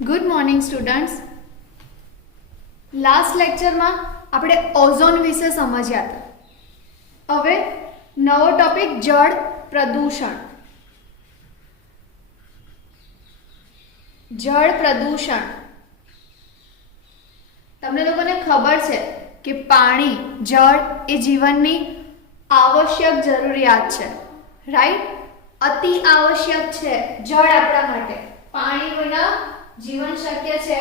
Good morning students. Last લેક્ચરમાં આપણે ozone વિશે સમજ્યા હતા. હવે નવો ટોપિક જળ પ્રદૂષણ. જળ પ્રદૂષણ તમને લોકોને ખબર છે કે પાણી, જળ એ જીવનની આવશ્યક જરૂરિયાત છે, રાઈટ? અતિ આવશ્યક છે જળ આપણા માટે. પાણી વિના જીવન શક્ય છે?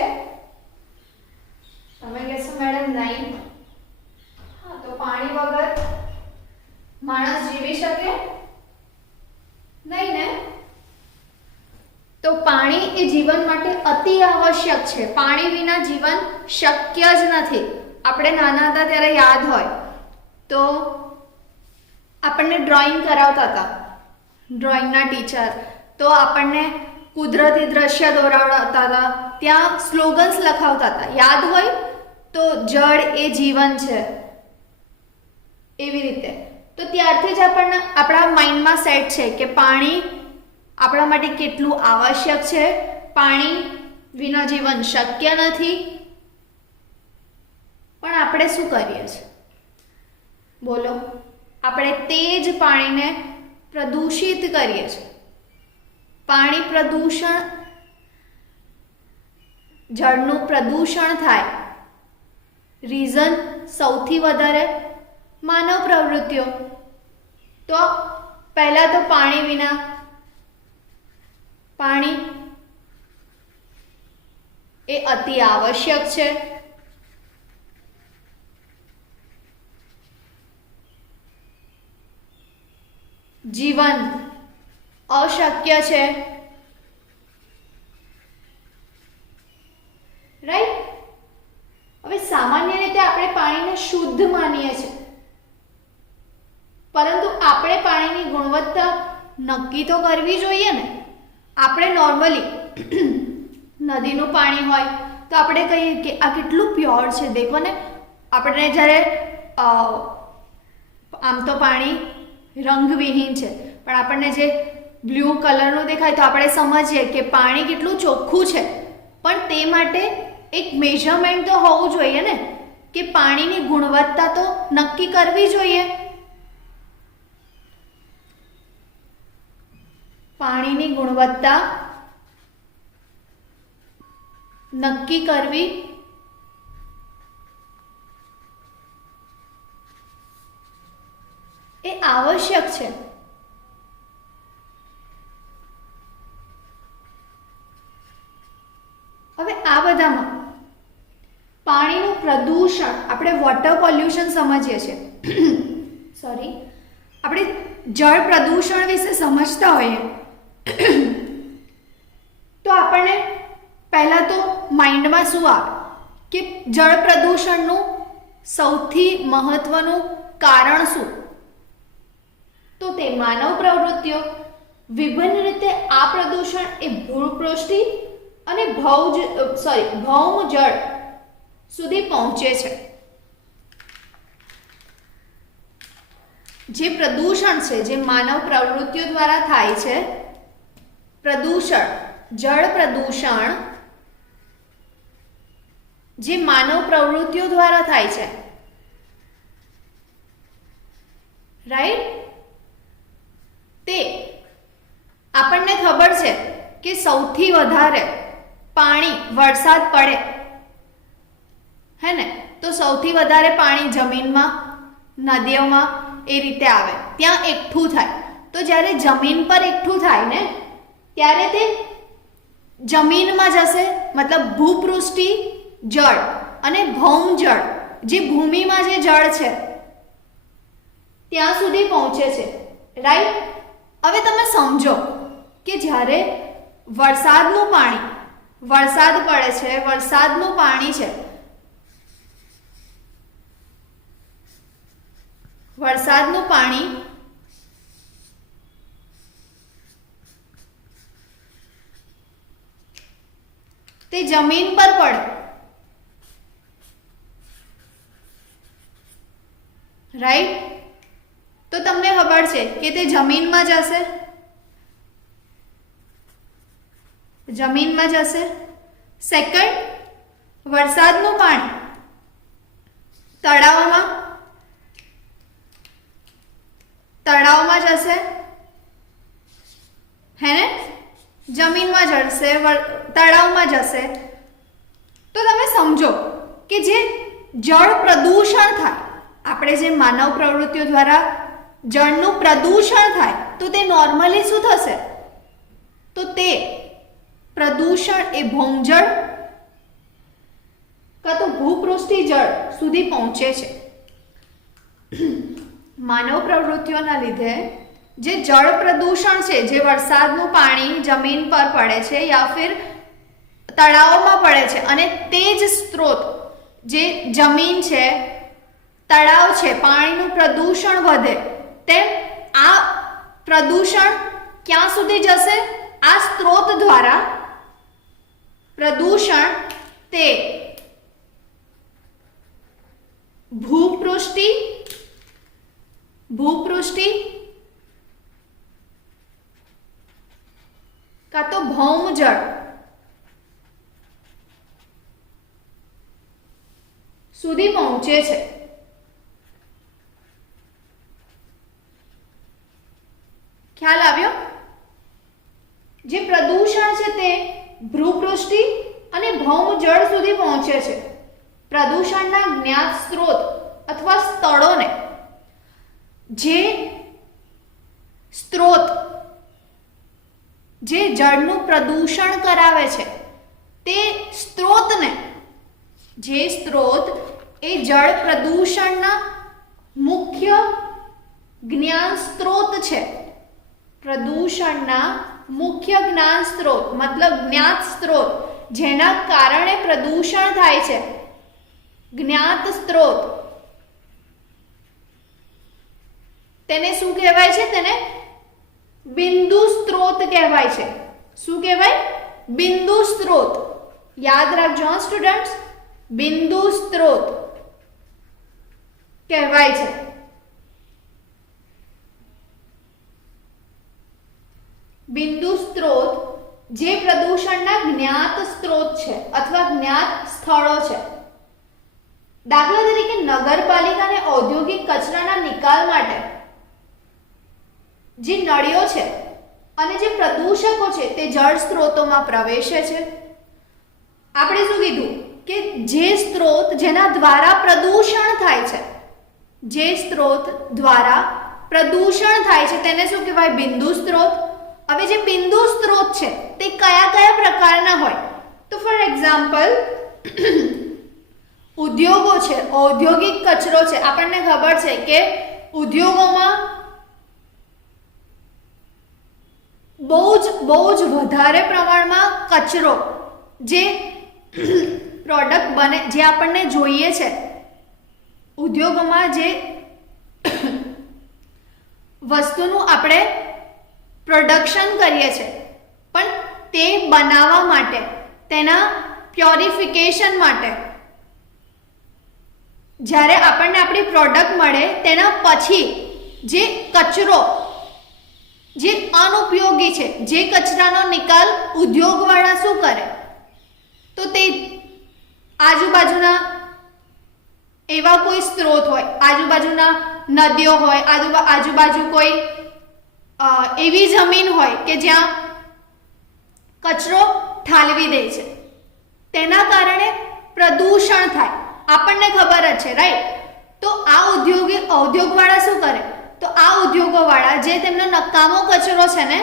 તમે કહેશો મેડમ નહીં. હા, તો પાણી વગર માણસ જીવી શકે નહીં ને? તો પાણી એ જીવન માટે અતિ આવશ્યક છે. પાણી વિના જીવન શક્ય જ નથી. આપણે નાના હતા ત્યારે યાદ હોય તો આપણને ડ્રોઈંગ કરાવતા હતા, ડ્રોઈંગના ટીચર. તો આપણને કુદરતી દ્રશ્ય દોરાવતા હતા, ત્યાં સ્લોગન્સ લખાવતા હતા. યાદ હોય તો જળ એ જીવન છે, એવી રીતે. તો ત્યારથી જ આપણને આપણા માઇન્ડમાં સેટ છે કે પાણી આપણા માટે કેટલું આવશ્યક છે. પાણી વિના જીવન શક્ય નથી. પણ આપણે શું કરીએ છીએ? બોલો. આપણે તે જ પાણીને પ્રદૂષિત કરીએ છીએ. પાણી પ્રદૂષણ, જળનું પ્રદૂષણ થાય રીઝન સૌથી વધારે માનવ પ્રવૃત્તિઓ. તો પહેલા તો પાણી વિના, પાણી એ અતિ આવશ્યક છે. જીવન અશક્ય છે, રાઈટ? હવે સામાન્ય રીતે આપણે પાણીને શુદ્ધ માનીએ છીએ, પરંતુ આપણે પાણીની ગુણવત્તા નક્કી તો કરવી જોઈએ ને. આપણે નોર્મલી નદીનું પાણી હોય તો આપણે કહીએ કે આ કેટલું પ્યોર છે, દેખો ને. આપણે જ્યારે આમ તો પાણી રંગવિહીન છે, પણ આપણને જે બ્લુ કલરનું દેખાય તો આપણે સમજીએ કે પાણી કેટલું ચોખ્ખું છે. પણ તે માટે એક મેઝરમેન્ટ તો હોવું જોઈએ ને, કે પાણીની ગુણવત્તા તો નક્કી કરવી જોઈએ. પાણીની ગુણવત્તા નક્કી કરવી એ આવશ્યક છે. હવે આ બધામાં પાણીનું પ્રદૂષણ, આપણે વોટર પોલ્યુશન સમજીએ છીએ, સોરી, આપણે જળ પ્રદૂષણ વિશે સમજતા હોઈએ તો આપણને પહેલા તો માઇન્ડમાં શું આવે કે જળ પ્રદૂષણનું સૌથી મહત્વનું કારણ શું? તો તે માનવ પ્રવૃત્તિઓ. વિભિન્ન રીતે આ પ્રદૂષણ એ ભૂપૃષ્ઠ અને ભૌમ જળ સુધી પહોંચે છે. જે પ્રદૂષણ છે, જે માનવ પ્રવૃત્તિઓ દ્વારા થાય છે, પ્રદૂષણ, જળ પ્રદૂષણ જે માનવ પ્રવૃત્તિઓ દ્વારા થાય છે, રાઈટ? તે આપણને ખબર છે કે સૌથી વધારે પાણી વરસાદ પડે હે ને, તો સૌથી વધારે પાણી જમીનમાં, નદીઓમાં એ રીતે આવે, ત્યાં એકઠું થાય. તો જ્યારે જમીન પર એકઠું થાય ને ત્યારે તે જમીનમાં જશે, મતલબ ભૂપૃષ્ઠી જળ અને ભૌમ જળ, જે ભૂમિમાં જે જળ છે ત્યાં સુધી પહોંચે છે, રાઈટ? હવે તમે સમજો કે જ્યારે વરસાદનું પાણી, વરસાદ પડે છે, વરસાદનું પાણી છે, વરસાદનું પાણી તે જમીન પર પડે, રાઈટ? તો તમને ખબર છે કે તે જમીનમાં જશે, જમીનમાં જશે સેકન્ડ, વરસાદનું પાણી તળાવમાં જશે, હે ને, જમીનમાં જશે, તળાવમાં જશે. તો તમે સમજો કે જે જળ પ્રદૂષણ થાય, આપણે જે માનવ પ્રવૃત્તિઓ દ્વારા જળનું પ્રદૂષણ થાય, તો તે નોર્મલી શું થશે? તો તે પ્રદૂષણ એ ભૌમજળ કાં તો ભૂપૃષ્ઠી જળ સુધી પહોંચે છે. માનવ પ્રવૃત્તિઓના લીધે જે જળ પ્રદૂષણ છે, જે વરસાદનું પાણી જમીન પર પડે છે યા ફિર તળાવોમાં પડે છે, અને તે જ સ્ત્રોત જે જમીન છે, તળાવ છે, પાણીનું પ્રદૂષણ વધે, તેમ આ પ્રદૂષણ ક્યાં સુધી જશે? આ સ્ત્રોત દ્વારા પ્રદૂષણ તે ભૂપૃષ્ઠી કાં તો ભૌમજળ સુધી પહોંચે છે. ખ્યાલ આવ્યો? જે પ્રદૂષણ છે તે ભૂપૃષ્ઠી અને ભૌમજળ સુધી પહોંચે છે. પ્રદૂષણના જ્ઞાત સ્ત્રોત અથવા સ્થળોને, જે સ્ત્રોત જે જળનું પ્રદૂષણ કરાવે છે, તે સ્ત્રોતને, જે સ્ત્રોત એ જળ પ્રદૂષણના મુખ્ય જ્ઞાન સ્ત્રોત છે, પ્રદૂષણના મુખ્ય જ્ઞાન સ્ત્રોત મતલબ જ્ઞાત સ્ત્રોત, જેના કારણે પ્રદૂષણ થાય છે, જ્ઞાત સ્ત્રોત, તેને શું કહેવાય છે? તેને બિંદુ સ્ત્રોત કહેવાય છે. શું કહેવાય? બિંદુ સ્ત્રોત. યાદ રાખજો સ્ટુડન્ટ્સ, બિંદુ સ્ત્રોત કહેવાય છે. બિંદુ સ્ત્રોત જે પ્રદૂષણના જ્ઞાત સ્ત્રોત છે અથવા જ્ઞાત સ્થળો છે. દાખલા તરીકે નગરપાલિકા અને ઔદ્યોગિક કચરાના નિકાલ માટે જે નળીઓ છે અને જે પ્રદૂષકો છે તે જળ સ્ત્રોતોમાં પ્રવેશે છે. આપણે શું કીધું કે જે સ્ત્રોત જેના દ્વારા પ્રદૂષણ થાય છે, જે સ્ત્રોત દ્વારા પ્રદૂષણ થાય છે તેને શું કહેવાય? બિંદુ સ્ત્રોત. હવે જે બિંદુ સ્ત્રોત છે તે કયા કયા પ્રકારના હોય? તો ફોર એક્ઝામ્પલ ઉદ્યોગો છે, ઔદ્યોગિક કચરો છે. આપણને ખબર છે કે ઉદ્યોગોમાં બહુ જ વધારે પ્રમાણમાં કચરો, જે પ્રોડક્ટ બને, જે આપણને જોઈએ છે, ઉદ્યોગોમાં જે વસ્તુનું આપણે પ્રોડક્શન કરીએ છીએ, પણ તે બનાવવા માટે, તેના પ્યોરિફિકેશન માટે, જ્યારે આપણને આપણી પ્રોડક્ટ મળે તેના પછી જે કચરો, જે અનુપયોગી છે, જે કચરાનો નિકાલ ઉદ્યોગવાળા શું કરે? તો તે આજુબાજુના એવા કોઈ સ્ત્રોત હોય, આજુબાજુના નદીઓ હોય, આજુબાજુ કોઈ એવી જમીન હોય કે જ્યાં કચરો ઠાલવી દે છે, તેના કારણે પ્રદૂષણ થાય. આપણને ખબર જ છે, રાઈટ? તો આ ઉદ્યોગવાળા શું કરે? તો આ ઉદ્યોગોવાળા જે તેમનો નકામો કચરો છે ને,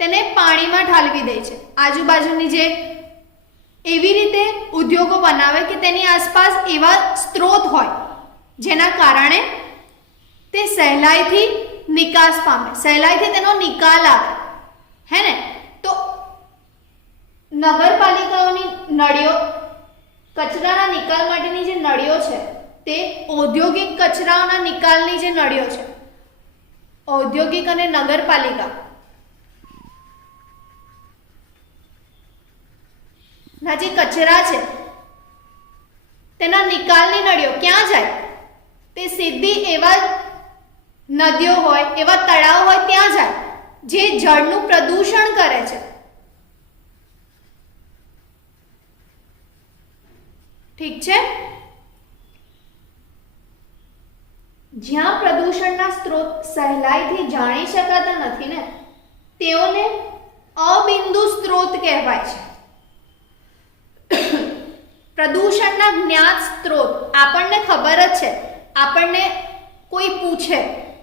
તેને પાણીમાં ઠાલવી દે છે. આજુબાજુની જે એવી રીતે ઉદ્યોગો બનાવે કે તેની આસપાસ એવા સ્ત્રોત હોય જેના કારણે તે સહેલાઈથી નિકાસ પામે, સહેલાઈથી તેનો નિકાલ આવે, હે ને? તો નગરપાલિકાઓની નળીઓ, કચરાના નિકાલ માટેની જે નળીઓ છે તે ઔદ્યોગિક કચરાના નિકાલની જે નળીઓ છે, ઔદ્યોગિક અને નગરપાલિકા ના જે કચરા છે તેના નિકાલની નળીઓ ક્યાં જાય? તે સીધી એવા નદીઓ હોય, એવા તળાવ હોય ત્યાં જાય જે જળનું પ્રદૂષણ કરે છે. ઠીક છે. જ્યાં પ્રદૂષણના સ્ત્રોત સહેલાઈથી જાણી શકાતા નથી ને તેઓને અબિંદુ સ્ત્રોત કહેવાય છે. પ્રદૂષણના જ્ઞાત સ્ત્રોત આપણને ખબર જ છે. આપણને કોઈ પૂછે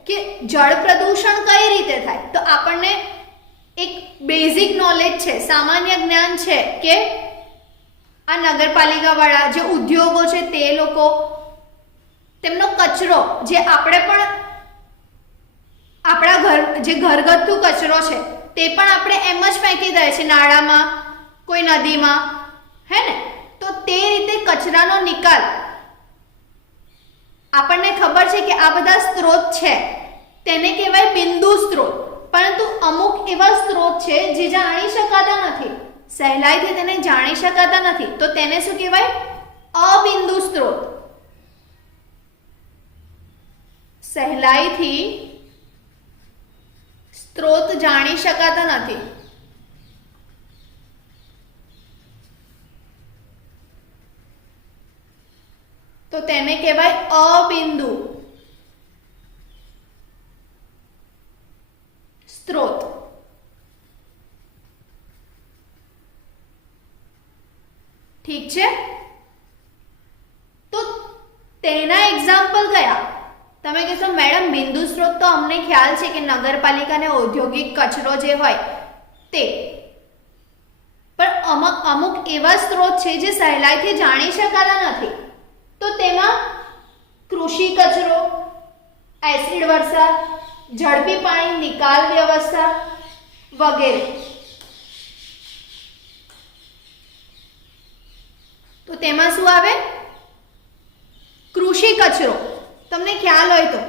કે જળ પ્રદૂષણ કઈ રીતે થાય તો આપણને એક બેઝિક નોલેજ છે, સામાન્ય જ્ઞાન છે કે આ નગરપાલિકા વાળા જે ઉદ્યોગો છે તે લોકો તેમનો કચરો જે આપણે પણ આપણા જે ઘરગથ્થુ કચરો છે તે પણ આપણે એમ જ ફેંકી દઈએ છીએ નાળામાં, કોઈ નદીમાં, હે ને. તો તે રીતે કચરાનો નિકાલ આપણને ખબર છે કે આ બધા સ્ત્રોત છે તેને કહેવાય બિંદુ સ્ત્રોત. પરંતુ અમુક એવા સ્ત્રોત છે જે જાણી શકાતા નથી, સહેલાઈથી તેને જાણી શકાતા નથી, તો તેને શું કહેવાય? અબિંદુ સ્ત્રોત. સહેલાઈથી સ્ત્રોત જાણી શકાતા નથી તો તેને કહેવાય અબિંદુ સ્ત્રોત. ઠીક છે. તો તેના એક્ઝામ્પલ કયા? તમે કહેશો મેડમ બિંદુ સ્ત્રોત તો અમને ખ્યાલ છે કે નગરપાલિકા અને ઔદ્યોગિક કચરો જે હોય તે, પણ અમુક એવા સ્ત્રોત છે જે સહેલાઈથી જાણી શકાતા નથી. તો તેમાં કૃષિ કચરો, એસિડ વર્ષા, ઝડપી પાણી નિકાલ વ્યવસ્થા વગેરે. તો તેમાં શું આવે? કૃષિ કચરો. તમને ખ્યાલ હોય તો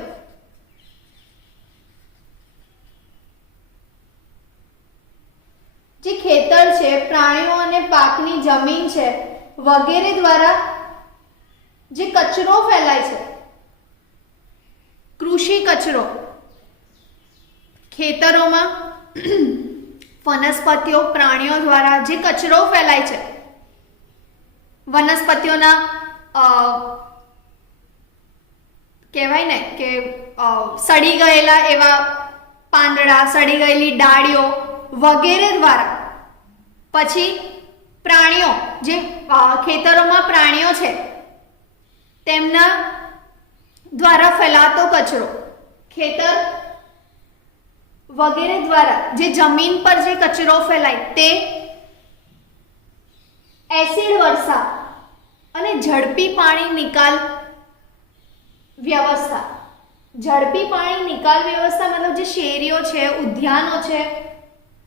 જે ખેતર છે, પ્રાણીઓ અને પાકની જમીન છે વગેરે દ્વારા જે કચરો ફેલાય છે, કૃષિ કચરો. ખેતરોમાં વનસ્પતિઓ, પ્રાણીઓ દ્વારા જે કચરો ફેલાય છે, વનસ્પતિઓના કહેવાય ને કે સડી ગયેલા એવા પાંદડા, સડી ગયેલી ડાળીઓ વગેરે દ્વારા, પછી પ્રાણીઓ, જે ખેતરોમાં પ્રાણીઓ છે તેમના દ્વારા ફેલાતો કચરો, ખેતર વગેરે દ્વારા જે જમીન પર જે કચરો ફેલાય તે, એસિડ વર્ષા અને ઝડપી પાણી નિકાલ વ્યવસ્થા. ઝડપી પાણી નિકાલ વ્યવસ્થા મતલબ જે શેરીઓ છે, ઉદ્યાનો છે,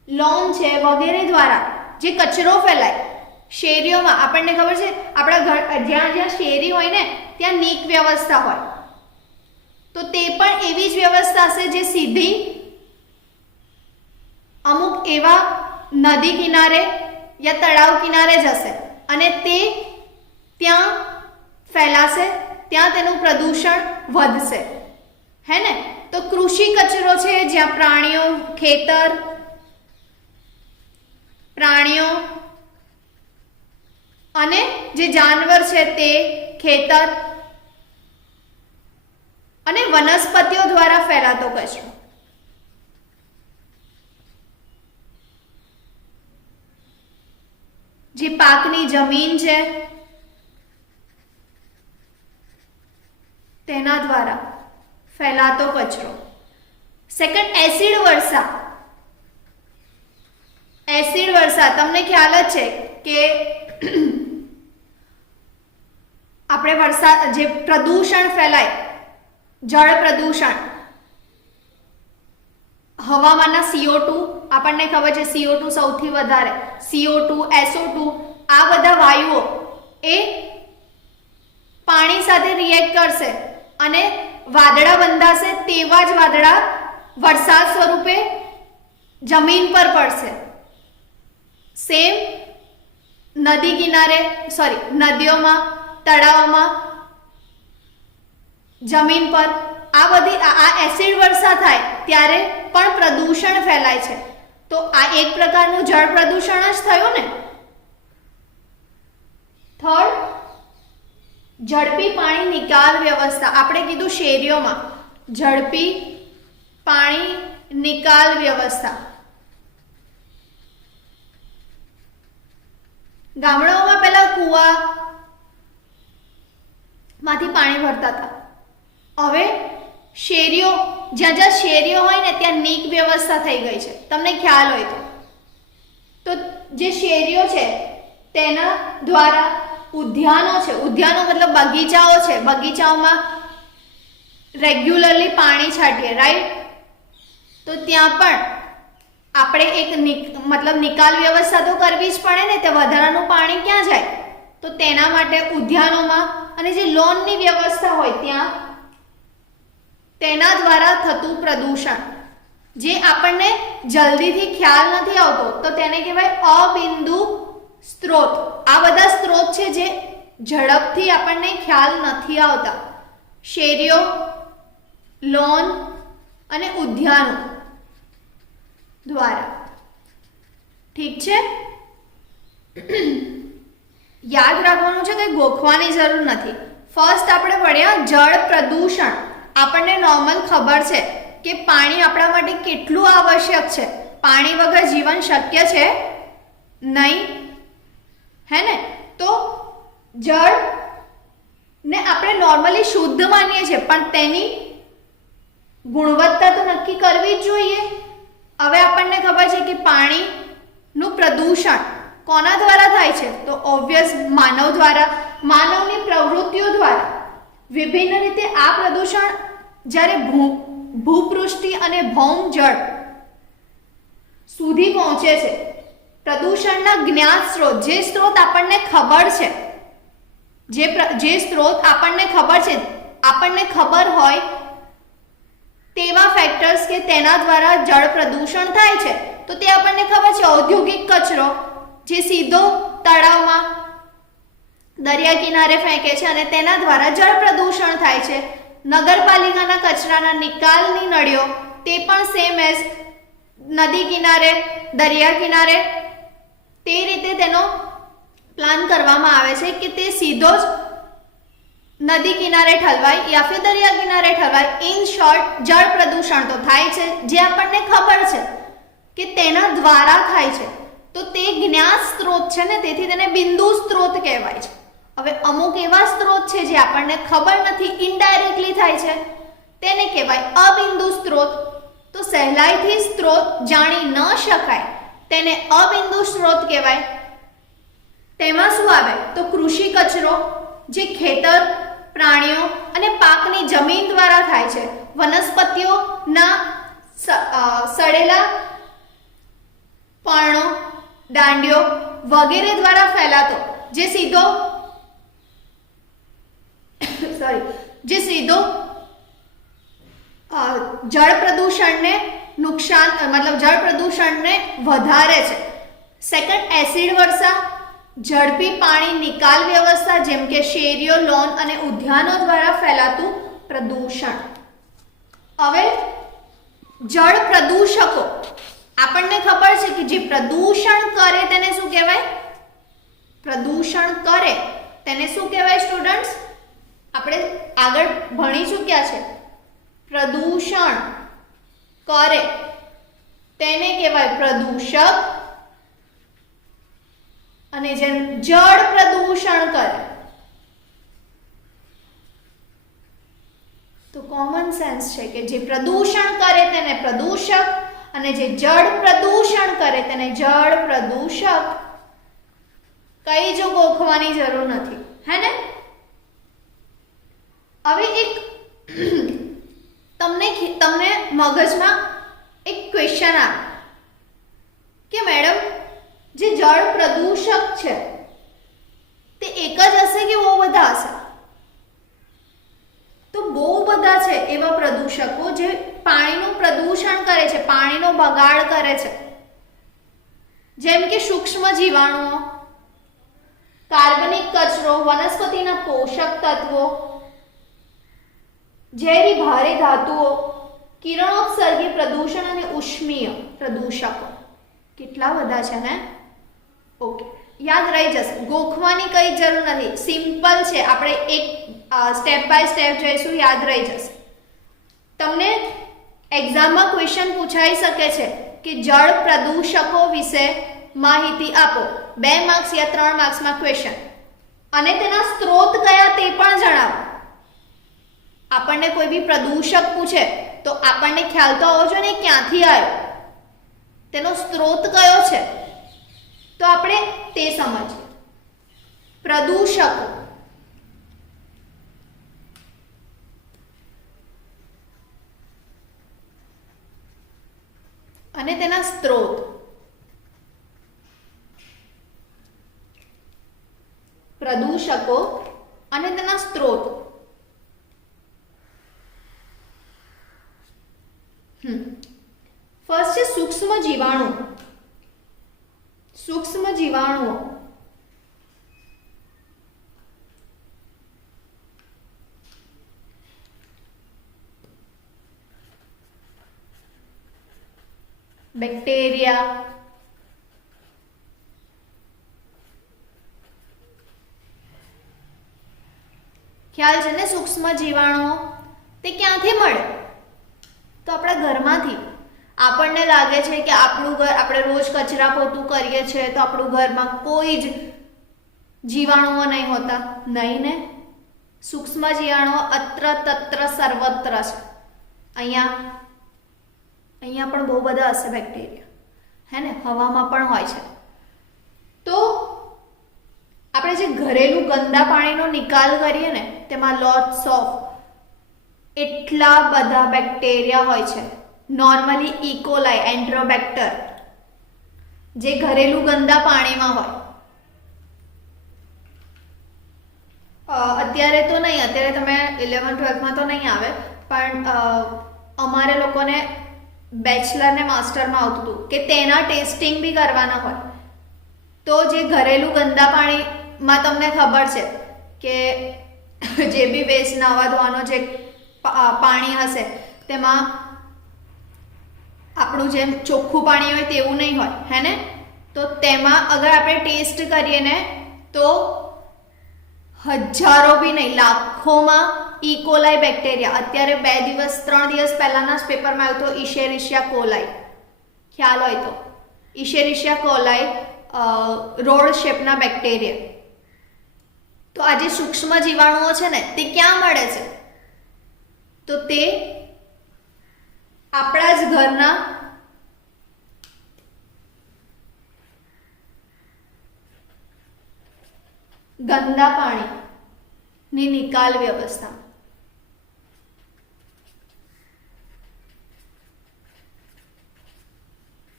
લોન છે વગેરે દ્વારા જે કચરો ફેલાય શેરીઓમાં. આપણને ખબર છે આપણા ઘર જ્યાં જ્યાં શેરી હોય ને ત્યાં નીક વ્યવસ્થા હોય, તો તે પણ એવી જ વ્યવસ્થા છે જે સીધી અમુક એવા નદી કિનારે યા તળાવ કિનારે જશે અને તે ત્યાં ફેલાશે, ત્યાં તેનું પ્રદૂષણ વધશે, હે ને. તો કૃષિ કચરો છે જ્યાં પ્રાણીઓ, ખેતર, પ્રાણીઓ અને જે જાનવર છે તે, ખેતર અને વનસ્પતિઓ દ્વારા ફેલાતો કચરો. જે પાકની જમીન છે તેના દ્વારા ફેલાતો કચરો. સેકન્ડ, એસિડ વર્ષા. એસિડ વર્ષા તમને ખ્યાલ જ છે કે આપણે વરસાદ જે પ્રદૂષણ ફેલાય, જળ પ્રદૂષણ, હવામાનના CO2, આપણને ખબર છે CO2 સૌથી વધારે, CO2, SO2 આ બધા વાયુઓ એ પાણી સાથે રિએક્ટ કરશે અને વાદળા બંધાશે. તેવા જ વાદળા વરસાદ સ્વરૂપે જમીન પર પડશે. સેમ નદી કિનારે, નદીઓમાં, તળાવોમાં, જમીન પર આ બધી આ એસિડ વર્ષા થાય ત્યારે પણ પ્રદૂષણ ફેલાય છે. તો આ એક પ્રકારનું જળ પ્રદૂષણ જ થયું ને. થર્ડ, ઝડપી પાણી નિકાલ વ્યવસ્થા, આપણે કીધું શેરીઓમાં ઝડપી પાણી નિકાલ વ્યવસ્થા. ગામડાઓમાં પહેલા કુવા માંથી પાણી ભરતા હતા. હવે શેરીઓ, જ્યાં જ્યાં શેરીઓ હોય ને ત્યાં નીક વ્યવસ્થા થઈ ગઈ છે. તમને ખ્યાલ હોય તો જે શેરીઓ છે તેના દ્વારા ઉદ્યાનો છે, ઉદ્યાનો મતલબ બગીચાઓ છે, બગીચાઓમાં રેગ્યુલરલી પાણી છાંટીએ, રાઈટ. તો ત્યાં પણ આપણે એક મતલબ નિકાલ વ્યવસ્થા તો કરવી જ પડે ને. તે વધારાનું પાણી ક્યાં જાય? તો તેના માટે ઉદ્યાનોમાં અને જે લોનની વ્યવસ્થા હોય ત્યાં તેના દ્વારા થતું પ્રદૂષણ જે આપણને જલ્દીથી ખ્યાલ નથી આવતો તો તેને કહેવાય અબિંદુ સ્ત્રોત. આ બધા સ્ત્રોત છે જે ઝડપથી આપણને ખ્યાલ નથી આવતા. શેરીઓ, લોન અને ઉદ્યાનો દ્વારા. ઠીક છે, યાદ રાખવાનું છે કે ગોખવાની જરૂર નથી. ફર્સ્ટ આપણે ભણ્યા જળ પ્રદૂષણ. આપણને નોર્મલ ખબર છે કે પાણી આપણા માટે કેટલું આવશ્યક છે. પાણી વગર જીવન શક્ય છે નહીં, હે ને. તો જળ ને આપણે નોર્મલી શુદ્ધ માનીએ છીએ પણ તેની ગુણવત્તા તો નક્કી કરવી જ જોઈએ. હવે આપણને ખબર છે કે પાણીનું પ્રદૂષણ કોના દ્વારા થાય છે? તો ઓબ્વિયસ માનવ દ્વારા, માનવની પ્રવૃત્તિઓ દ્વારા. વિભિન્ન રીતે આ પ્રદૂષણ જ્યારે ભૂપૃષ્ઠ અને ભૌમ જળ સુધી પહોંચે છે. પ્રદૂષણના જ્ઞાત સ્ત્રોત, જે સ્ત્રોત આપણને ખબર છે, જે સ્ત્રોત આપણને ખબર છે, આપણને ખબર હોય તેવા ફેક્ટર્સ કે તેના દ્વારા જળ પ્રદૂષણ થાય છે. તો તે આપણને ખબર છે. ઔદ્યોગિક કચરો જે સીધો તળાવમાં, દરિયા કિનારે ફેંકે છે અને તેના દ્વારા જળ પ્રદૂષણ થાય છે. નગરપાલિકાના કચરાના નિકાલની નળીઓ તે પણ સેમ એઝ નદી કિનારે, દરિયા કિનારે તે રીતે તેનો પ્લાન કરવામાં આવે છે કે તે સીધો જ નદી કિનારે ઠલવાય યા ફિર દરિયા કિનારે ઠલવાય. ઇન શોર્ટ જળ પ્રદૂષણ તો થાય છે જે આપણને ખબર છે કે તેના દ્વારા થાય છે. તો તે જ્ઞાત સ્ત્રોત છે ને, તેથી તેને બિંદુ સ્ત્રોત કહેવાય છે. હવે અમુક એવા સ્ત્રોત છે જે આપણને ખબર નથી, ઇનડાયરેક્ટલી થાય છે, તેને કહેવાય અબિંદુ સ્ત્રોત. તો સહેલાઈથી સ્ત્રોત જાણી ન શકાય તેને અબિંદુ સ્ત્રોત કહેવાય. તેમાં શું આવે? તો કૃષિ કચરો જે ખેતર, પ્રાણીઓ અને પાકની જમીન દ્વારા થાય છે. વનસ્પતિઓના સડેલા પર્ણો, દાંડીઓ વગેરે દ્વારા ફેલાતો જે સીધો જળ પ્રદૂષણને નુકસાન મતલબ જળ પ્રદૂષણને વધારે છે. સેકન્ડ, એસિડ વર્ષા, ઝડપી પાણી નિકાલ વ્યવસ્થા જેમ કે શેરીઓ, લોન અને ઉદ્યાનો દ્વારા ફેલાતું પ્રદૂષણ. હવે જળ પ્રદૂષકો, આપણને ખબર છે કે જે પ્રદૂષણ કરે તેને શું કહેવાય? પ્રદૂષણ કરે તેને શું કહેવાય સ્ટુડન્ટ્સ? આપણે આગળ ભણી ચૂક્યા છે. પ્રદૂષણ કરે તેને કહેવાય પ્રદૂષક અને જેમ જળ પ્રદૂષણ કરે તો કોમન સેન્સ છે કે જે પ્રદૂષણ કરે તેને પ્રદૂષક અને જે જળ પ્રદૂષણ કરે તેને જળ પ્રદૂષક. કઈ જો ગોખવાની જરૂર નથી, હે ને. હવે એક તમને મગજમાં એક ક્વેશ્ચન આવે કે મેડમ જે જળ પ્રદૂષક છે તે એક જ હશે કે બહુ બધા હશે? તો બહુ બધા છે એવા પ્રદૂષકો જે પાણીનું પ્રદૂષણ કરે છે, પાણીનો બગાડ કરે છે. જેમ કે સૂક્ષ્મ જીવાણુઓ, કાર્બનિક કચરો, વનસ્પતિના પોષક તત્વો, ઝેરી ભારે ધાતુઓ, કિરણોત્સર્ગી પ્રદૂષણ અને ઉષ્મીય પ્રદૂષકો. કેટલા બધા છે ને. ઓકે, યાદ રહી જશે, ગોખવાની કઈ જરૂર નથી, સિમ્પલ છે, આપણે એક સ્ટેપ બાય સ્ટેપ જઈશું, યાદ રહી જશે. તમને એક્ઝામમાં ક્વેશ્ચન પૂછાઈ શકે છે કે જળ પ્રદૂષકો વિશે માહિતી આપો, 2 માર્ક્સ યા 3 માર્ક્સમાં ક્વેશ્ચન, અને તેના સ્ત્રોત કયા તે પણ જણાવો. આપણને કોઈ બી પ્રદૂષક પૂછે તો આપણને ખ્યાલ તો આવવો જોઈએ ને ક્યાંથી આવ્યો, તેનો સ્ત્રોત કયો છે, તો આપણે તે સમજીએ. પ્રદૂષકો અને તેના સ્ત્રોત. પ્રદૂષકો અને તેના સ્ત્રોત. ફર્સ્ટ છે સૂક્ષ્મ જીવાણુ. સૂક્ષ્મ જીવાણુઓ. બેક્ટેરિયા, ખ્યાલ છે ને? સૂક્ષ્મ જીવાણુઓ તે ક્યાંથી મળે? તો આપણા ઘરમાંથી. આપણને લાગે છે કે આપણું ઘર, આપણે રોજ કચરા પોતું કરીએ છીએ તો આપણું ઘરમાં કોઈ જ જીવાણુઓ નહીં હોતા, નહીં ને. સૂક્ષ્મ જીવાણુઓ અત્ર તત્ર સર્વત્ર છે. અહીંયા પણ બહુ બધા હશે બેક્ટેરિયા, હે ને? હવામાં પણ હોય છે. તો આપણે જે ઘરેલું ગંદા પાણીનો નિકાલ કરીએ ને, તેમાં લોટ્સ ઓફ એટલા બધા બેક્ટેરિયા હોય છે. નોર્મલી ઇકોલાઈ, એન્ટ્રોબેક્ટર, જે ઘરેલું ગંદા પાણીમાં હોય. અત્યારે તો નહીં, અત્યારે તમે 11th-12th તો નહીં આવે, પણ અમારે લોકોને બેચલર ને માસ્ટરમાં આવતું હતું કે તેના ટેસ્ટિંગ બી કરવાના હોય. તો જે ઘરેલું ગંદા પાણીમાં તમને ખબર છે કે જે બી વેસ્ટ, નાવા ધોવાનો જે પાણી હશે તેમાં આપણું જેમ ચોખ્ખું પાણી હોય તેવું નહીં હોય, હે ને? તો તેમાં અગર આપણે ટેસ્ટ કરીએ ને તો હજારો બી નહીં, લાખોમાં ઇકોલાઈ બેક્ટેરિયા. અત્યારે 2 દિવસ 3 દિવસ પહેલાના જ પેપરમાં આવ્યું તો ઇશેરિશિયા કોલાઈ, ખ્યાલ હોય તો. ઇશેરિશિયા કોલાઈ રોડ શેપના બેક્ટેરિયા. તો આ જે સૂક્ષ્મ જીવાણુઓ છે ને તે ક્યાં મળે છે? તો તે આપણા જ ઘરના ગંદા પાણીની નિકાલ વ્યવસ્થા.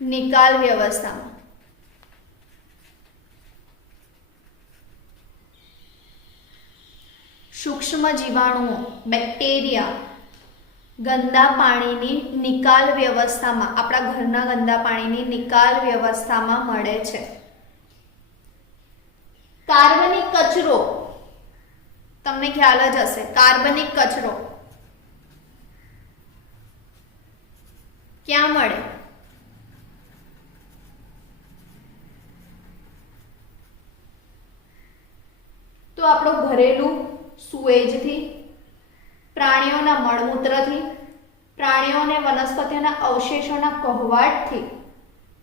નિકાલ વ્યવસ્થામાં સૂક્ષ્મ જીવાણુઓ, બેક્ટેરિયા ગંદા પાણીની નિકાલ વ્યવસ્થામાં, આપણા ઘરના ગંદા પાણીની નિકાલ વ્યવસ્થામાં મળે છે. કાર્બનિક કચરો, તમને ખ્યાલ જ હશે. કાર્બનિક કચરો ક્યાં મળે? તો આપણો ઘરેલું સુએજથી, પ્રાણીઓના મળમૂત્રથી, પ્રાણીઓ અને વનસ્પતિઓના અવશેષોના કહેવાટથી,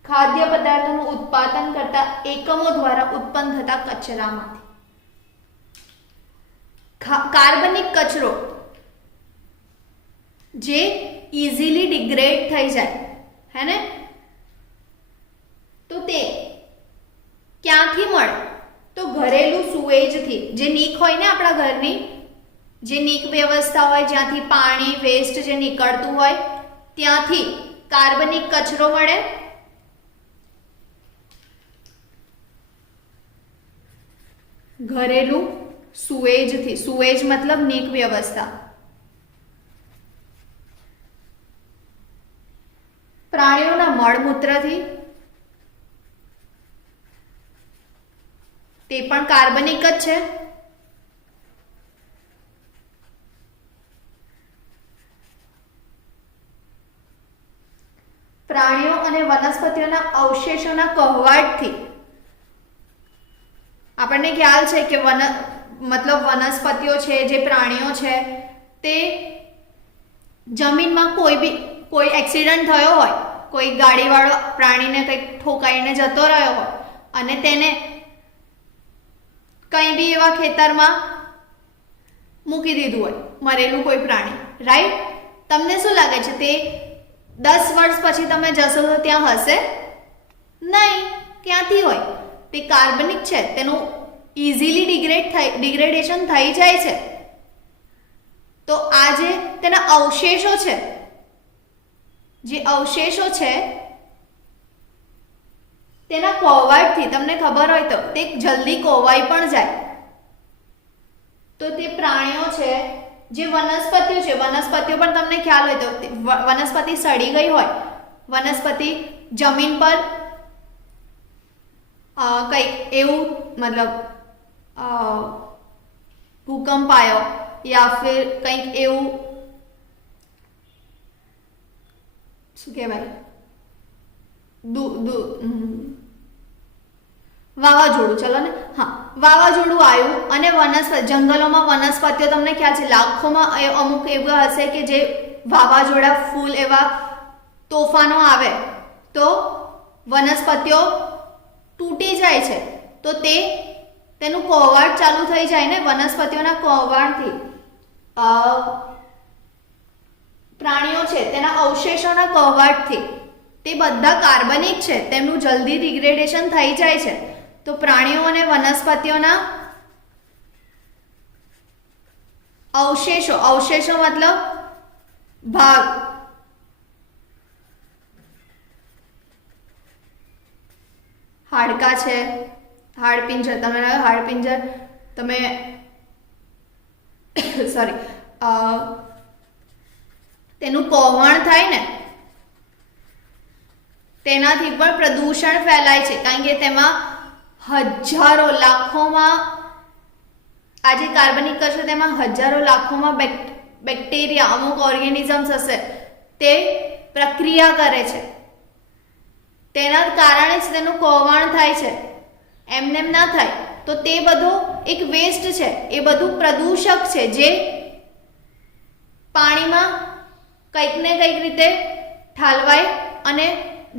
ખાદ્ય પદાર્થોનું ઉત્પાદન કરતા એકમો દ્વારા ઉત્પન્ન થતા કચરામાંથી. કાર્બનિક કચરો જે ઇઝીલી ડિગ્રેડ થઈ જાય, હે ને? તો તે ક્યાંથી મળે? તો ઘરેલું સુએજથી, જે નીક હોય ને આપણા ઘરની, જે નીક વ્યવસ્થા હોય, જ્યાંથી પાણી વેસ્ટ જે નીકળતું હોય ત્યાંથી કાર્બનિક કચરો મળે. ઘરેલું સુએજથી, સુએજ મતલબ નીક વ્યવસ્થા. પ્રાણીઓના મળમૂત્રથી, તે પણ કાર્બનિક જ છે. પ્રાણીઓ અને વનસ્પતિઓના અવશેષોના કહેવાટથી, આપણને ખ્યાલ છે કે મતલબ વનસ્પતિઓ છે, જે પ્રાણીઓ છે, તે જમીનમાં કોઈ એક્સિડન્ટ થયો હોય, કોઈ ગાડીવાળો પ્રાણીને કંઈક ઠોકાઈને જતો રહ્યો હોય અને તેને કંઈ બી એવા ખેતરમાં મૂકી દીધું હોય, મરેલું કોઈ પ્રાણી, રાઈટ? તમને શું લાગે છે તે 10 વર્ષ પછી તમે જશો તો ત્યાં હશે નહીં? ક્યાંથી હોય? તે કાર્બનિક છે, તેનું ઇઝીલી ડિગ્રેડેશન થઈ જાય છે. તો આ જે તેના અવશેષો છે, તેના કોવાડથી તમને ખબર હોય તો તે જલ્દી કોવાઈ પણ જાય. તો તે પ્રાણીઓ છે, જે વનસ્પતિઓ છે, વનસ્પતિઓ પણ તમને ખ્યાલ હોય તો વનસ્પતિ સડી ગઈ હોય, વનસ્પતિ જમીન પર કંઈક એવું મતલબ ભૂકંપ આવ્યો યા ફિર કંઈક એવું શું કહેવાય વાવાઝોડું, ચલો ને, હા, વાવાઝોડું આવ્યું અને જંગલોમાં વનસ્પતિઓ તમને ખ્યાલ છે લાખોમાં અમુક એવા હશે કે જે વાવાઝોડા ફૂલ એવા તોફાનો આવે તો વનસ્પતિઓ તૂટી જાય છે. તો તેનું કોવાડ ચાલુ થઈ જાય ને, વનસ્પતિઓના કોવાડથી પ્રાણીઓ છે તેના અવશેષોના કોવાડથી તે બધા કાર્બનિક છે, તેમનું જલ્દી ડિગ્રેડેશન થઈ જાય છે. તો પ્રાણીઓ અને વનસ્પતિઓના અવશેષો મતલબ ભાગ, હાડકા છે, હાડપિંજર, તમે સોરી તેનું કોવણ થાય ને, તેનાથી પણ પ્રદૂષણ ફેલાય છે, કારણ કે તેમાં હજારો લાખોમાં આ જે કાર્બનિક છે તેમાં હજારો લાખોમાં બેક્ટેરિયા, અમુક ઓર્ગેનિઝમ્સ હશે તે પ્રક્રિયા કરે છે. તેના કારણે જ તેનું કોવાણ થાય છે. એમનેમ ના થાય તો તે બધું એક વેસ્ટ છે, એ બધું પ્રદૂષક છે જે પાણીમાં કંઈક ને કંઈક રીતે ઠાલવાય અને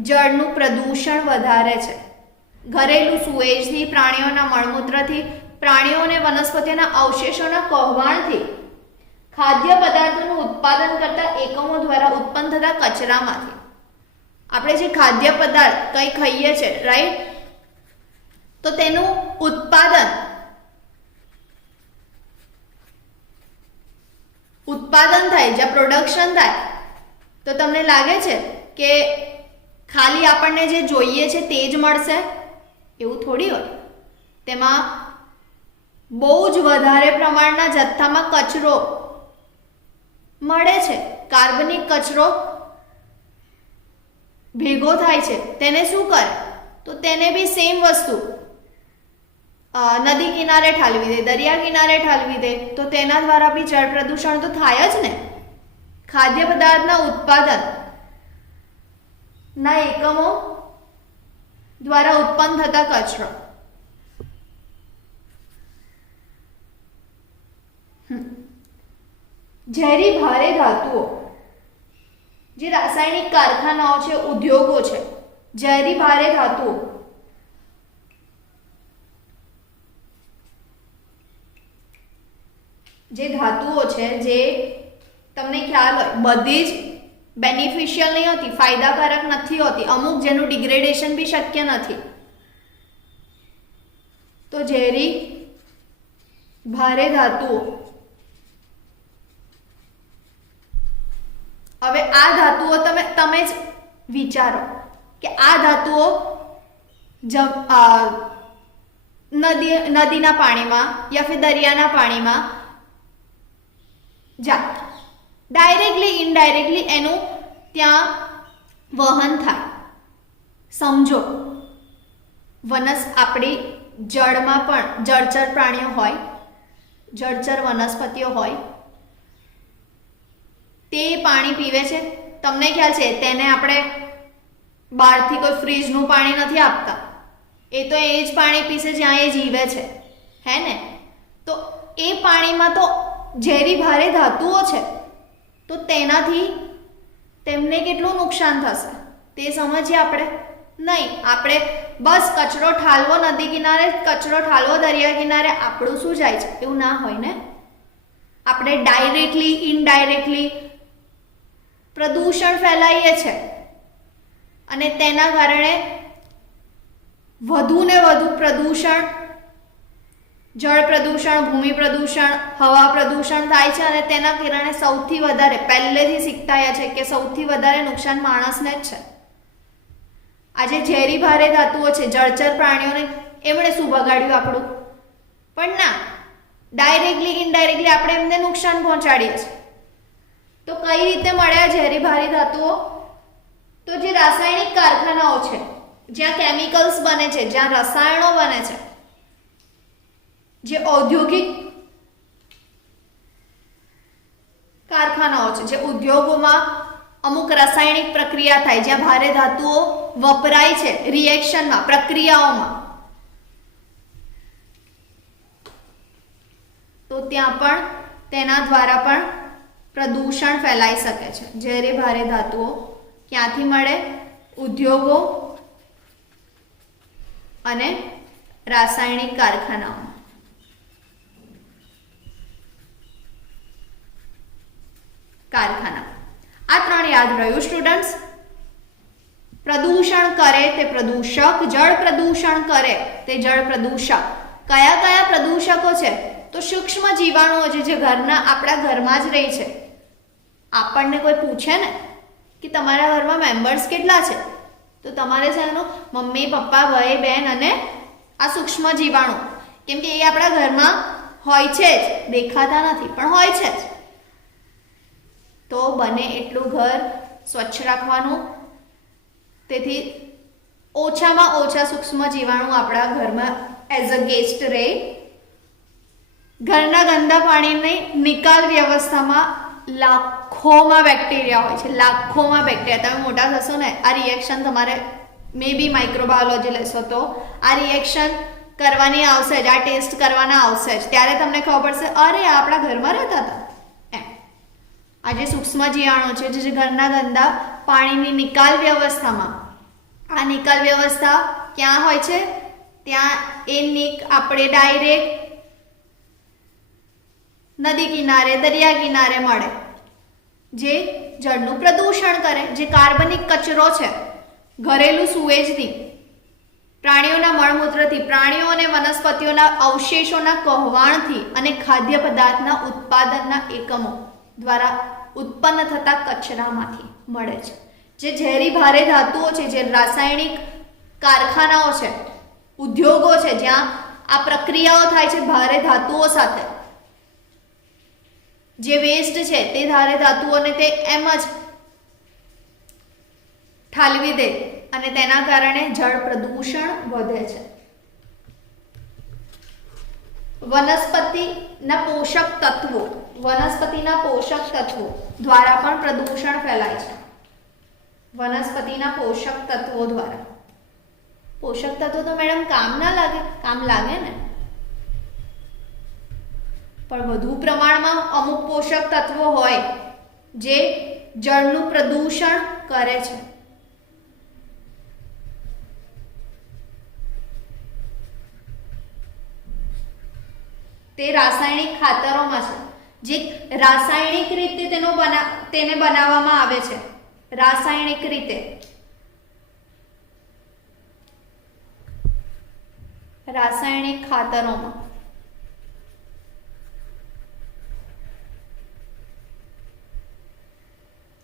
જળનું પ્રદૂષણ વધારે છે. ઘરેલું સુએજથી, પ્રાણીઓના મળમૂત્રથી, પ્રાણીઓ અને વનસ્પતિઓના અવશેષોના કહોવાણથી, ખાદ્ય પદાર્થોનું ઉત્પાદન કરતા એકમો દ્વારા ઉત્પન્ન થતા કચરામાંથી. આપણે જે ખાદ્ય પદાર્થ કંઈ ખાઈએ છીએ, રાઈટ, તો તેનું ઉત્પાદન થાય, જ્યાં પ્રોડક્શન થાય, તો તમને લાગે છે કે ખાલી આપણને જે જોઈએ છે તે જ મળશે? એવું થોડી હોય. તેમાં બહુ જ વધારે પ્રમાણના જથ્થામાં કચરો મળે છે, કાર્બનિક કચરો ભેગો થાય છે. તેને શું કરે? તો તેને બી સેમ વસ્તુ નદી કિનારે ઠાલવી દે, દરિયા કિનારે ઠાલવી દે, તો તેના દ્વારા બી જળ પ્રદૂષણ તો થાય જ ને. ખાદ્ય પદાર્થના ઉત્પાદન ના એકમો દ્વારા ઉત્પન્ન થતા કચરો. ઝેરી ભારે ધાતુઓ, જે રાસાયણિક કારખાનાઓ છે, ઉદ્યોગો છે, ઝેરી ભારે ધાતુઓ, જે ધાતુઓ છે જે તમને ખ્યાલ હોય બધી જ બેનિફિશિયલ નહીં હોતી, ફાયદાકારક નથી હોતી, અમુક જેનું ડિગ્રેડેશન બી શક્ય નથી. તો ઝેરી ભારે ધાતુઓ, હવે આ ધાતુઓ તમે જ વિચારો કે આ ધાતુઓ નદીના પાણીમાં યા ફિર દરિયાના પાણીમાં જાય, ડાયરેક્ટલી ઇનડાયરેક્ટલી એનું ત્યાં વહન થાય. સમજો આપણી જળમાં પણ જળચર પ્રાણીઓ હોય, જળચર વનસ્પતિઓ હોય, તે પાણી પીવે છે. તમને ખ્યાલ છે તેને આપણે બહારથી કોઈ ફ્રીજનું પાણી નથી આપતા, એ તો એ જ પાણી પીશે જ્યાં એ જીવે છે, હે ને? તો એ પાણીમાં તો ઝેરી ભારે ધાતુઓ છે, તો તેનાથી તેમને કેટલું નુકસાન થશે તે સમજીએ આપણે. નહીં, આપણે બસ કચરો ઠાલવો નદી કિનારે, કચરો ઠાલવો દરિયા કિનારે, આપણું શું જાય છે? એવું ના હોય ને. આપણે ડાયરેક્ટલી ઇનડાયરેક્ટલી પ્રદૂષણ ફેલાઈએ છીએ અને તેના કારણે વધુ ને વધુ પ્રદૂષણ, જળ પ્રદૂષણ, ભૂમિ પ્રદૂષણ, હવા પ્રદૂષણ થાય છે અને તેના કારણે સૌથી વધારે પહેલેથી શીખતા આવ્યા છે કે સૌથી વધારે નુકસાન માણસને જ છે. આજે ઝેરી ભારે ધાતુઓ છે, જળચર પ્રાણીઓને એમણે શું બગાડ્યું આપણું? પણ ના, ડાયરેક્ટલી ઇનડાયરેક્ટલી આપણે એમને નુકસાન પહોંચાડીએ છીએ. તો કઈ રીતે મળ્યા ઝેરી ભારે ધાતુઓ? તો જે રાસાયણિક કારખાનાઓ છે, જ્યાં કેમિકલ્સ બને છે, જ્યાં રસાયણો બને છે, જે ઔદ્યોગિક કારખાનાઓ છે, જે ઉદ્યોગોમાં અમુક રાસાયણિક પ્રક્રિયા થાય, જ્યાં ભારે ધાતુઓ વપરાય છે રિએક્શનમાં, પ્રક્રિયાઓમાં, તો ત્યાં પણ તેના દ્વારા પણ પ્રદૂષણ ફેલાઈ શકે છે. ઝેરી ભારે ધાતુઓ ક્યાંથી મળે? ઉદ્યોગો અને રાસાયણિક કારખાનાઓ. આ ત્રણ યાદ રહ્યું સ્ટુડન્ટ્સ? પ્રદૂષણ કરે તે પ્રદૂષક, જળ પ્રદૂષણ કરે તે જળ પ્રદૂષક. કયા કયા પ્રદૂષકો છે? તો સૂક્ષ્મ જીવાણુઓ છે, જે ઘરના આપણા ઘરમાં જ રહે છે. આપણને કોઈ પૂછે ને કે તમારા ઘરમાં મેમ્બર્સ કેટલા છે, તો તમારે છે એનું મમ્મી, પપ્પા, ભાઈ, બહેન અને આ સૂક્ષ્મ જીવાણુ, કેમ કે એ આપણા ઘરમાં હોય છે જ, દેખાતા નથી પણ હોય છે જ. તો બને એટલું ઘર સ્વચ્છ રાખવાનું, તેથી ઓછામાં ઓછા સૂક્ષ્મ જીવાણુ આપણા ઘરમાં એઝ અ ગેસ્ટ રહે. ઘરના ગંદા પાણીની નિકાલ વ્યવસ્થામાં લાખોમાં બેક્ટેરિયા હોય છે, લાખોમાં બેક્ટેરિયા. તમે મોટા થશો ને, આ રિએક્શન તમારે મે બી માઇક્રોબાયોલોજી લેશો તો આ રિએક્શન કરવાની આવશે જ, આ ટેસ્ટ કરવાના આવશે જ, ત્યારે તમને ખબર પડશે અરે આ આપણા ઘરમાં રહેતા હતા. આ જે સૂક્ષ્મ જીવાણુ છે, જે ઘરના ગંદા પાણીની નિકાલ વ્યવસ્થામાં, આ નિકાલ વ્યવસ્થા ક્યાં હોય છે? ત્યાં આપણે ડાયરેક્ટ નદી કિનારે, દરિયા કિનારે મળે, જે જળનું પ્રદૂષણ કરે. જે કાર્બનિક કચરો છે, ઘરેલું સુએજથી, પ્રાણીઓના મળમૂત્રથી, પ્રાણીઓ અને વનસ્પતિઓના અવશેષોના કહોવાણથી અને ખાદ્ય પદાર્થના ઉત્પાદનના એકમો દ્વારા ઉત્પન્ન થતા કચરામાંથી મળે છે. જે ઝેરી ભારે ધાતુઓ છે, જે રાસાયણિક કારખાનાઓ છે, ઉદ્યોગો છે, જ્યાં આ પ્રક્રિયાઓ થાય છે ભારે ધાતુઓ સાથે, જે વેસ્ટ છે તે ભારે ધાતુઓને તે એમ જ ઠાલવી દે અને તેના કારણે જળ પ્રદૂષણ વધે છે. વનસ્પતિના પોષક તત્વો દ્વારા પણ પ્રદૂષણ ફેલાય છે. વનસ્પતિના પોષક તત્વો દ્વારા. પોષક તત્વો તો મેડમ કામ ના લાગે? કામ લાગે ને, પણ વધુ પ્રમાણમાં અમુક પોષક તત્વો હોય જે જળનું પ્રદૂષણ કરે છે. તે રાસાયણિક ખાતરોમાં છે, જે રાસાયણિક રીતે તેને બનાવવામાં આવે છે. રાસાયણિક રીતે રાસાયણિક ખાતરોમાં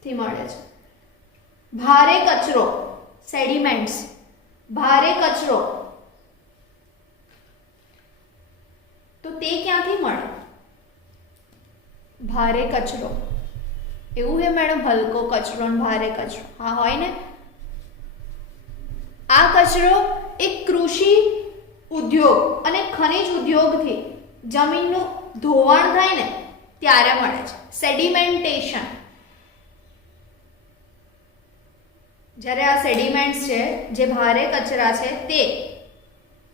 થી મળે છે. ભારે કચરો, સેડિમેન્ટ્સ, ભારે કચરો, તો તે ક્યાંથી મળે? ભારે કચરો એવું હે મેડમ? હલકો કચરો અને ભારે કચરો? હા હોય ને. આ કચરો એક કૃષિ ઉદ્યોગ અને ખનિજ ઉદ્યોગથી જમીનનું ધોવાણ થાય ને ત્યારે મળે છે. સેડિમેન્ટેશન. જ્યારે આ સેડિમેન્ટ્સ છે, જે ભારે કચરા છે, તે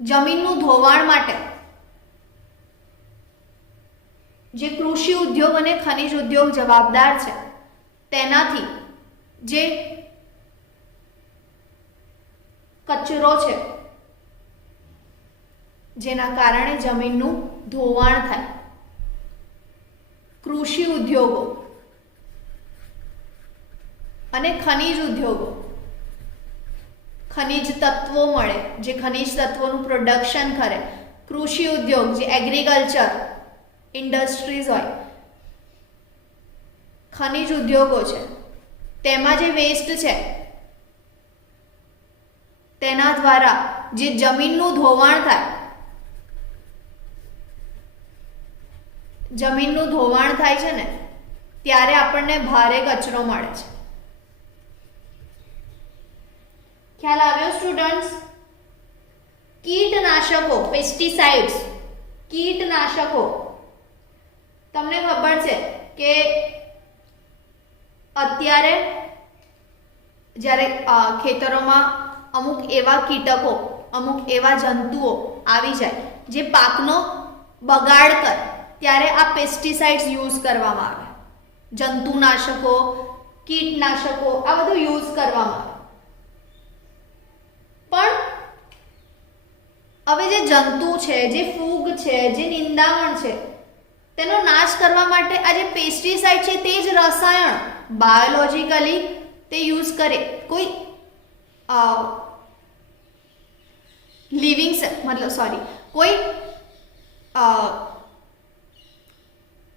જમીનનું ધોવાણ માટે જે કૃષિ ઉદ્યોગ અને ખનિજ ઉદ્યોગ જવાબદાર છે, તેનાથી જે કચરો છે, જેના કારણે જમીનનું ધોવાણ થાય, કૃષિ ઉદ્યોગો અને ખનિજ ઉદ્યોગો, ખનિજ તત્વો મળે, જે ખનિજ તત્વોનું પ્રોડક્શન કરે, કૃષિ ઉદ્યોગ જે એગ્રીકલ્ચર ઇન્ડસ્ટ્રીઝ હોય, ખનિજ ઉદ્યોગો છે, તેમાં જે વેસ્ટ છે તેના દ્વારા જે જમીનનું ધોવાણ થાય, જમીનનું ધોવાણ થાય છે ને, ત્યારે આપણને ભારે કચરો મળે છે. ખ્યાલ આવ્યો સ્ટુડન્ટ્સ? કીટનાશકો, પેસ્ટિસાઇડ્સ, કીટનાશકો, તમને ખબર છે કે અત્યારે જ્યારે ખેતરોમાં અમુક એવા કીટકો, અમુક એવા જંતુઓ આવી જાય જે પાકનો બગાડ કરે, ત્યારે આ પેસ્ટિસાઇડ્સ યુઝ કરવામાં આવે, જંતુનાશકો, કીટનાશકો, આ બધું યુઝ કરવામાં આવે. પણ હવે જે જંતુ છે, જે ફૂગ છે, જે નિંદામણ છે, તેનો નાશ કરવા માટે આ જે પેસ્ટિસાઇડ છે તે જ રસાયણ બાયોલોજીકલી તે યુઝ કરે. કોઈ કોઈ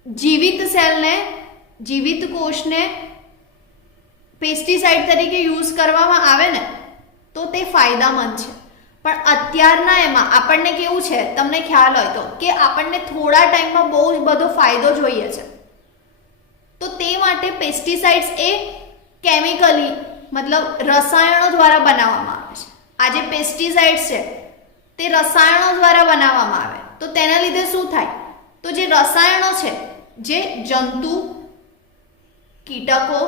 જીવિત સેલને, જીવિત કોષને પેસ્ટિસાઇડ તરીકે યુઝ કરવામાં આવે ને તો તે ફાયદામંદ છે. પણ અત્યારના એમાં આપણને કેવું છે, તમને ખ્યાલ હોય તો, કે આપણને થોડા ટાઈમમાં બહુ જ બધો ફાયદો જોઈએ છે, તો તે માટે પેસ્ટિસાઇડ્સ એ કેમિકલી રસાયણો દ્વારા બનાવવામાં આવે છે. આ જે પેસ્ટિસાઇડ્સ છે તે રસાયણો દ્વારા બનાવવામાં આવે, તો તેના લીધે શું થાય, તો જે રસાયણો છે, જે જંતુ, કીટકો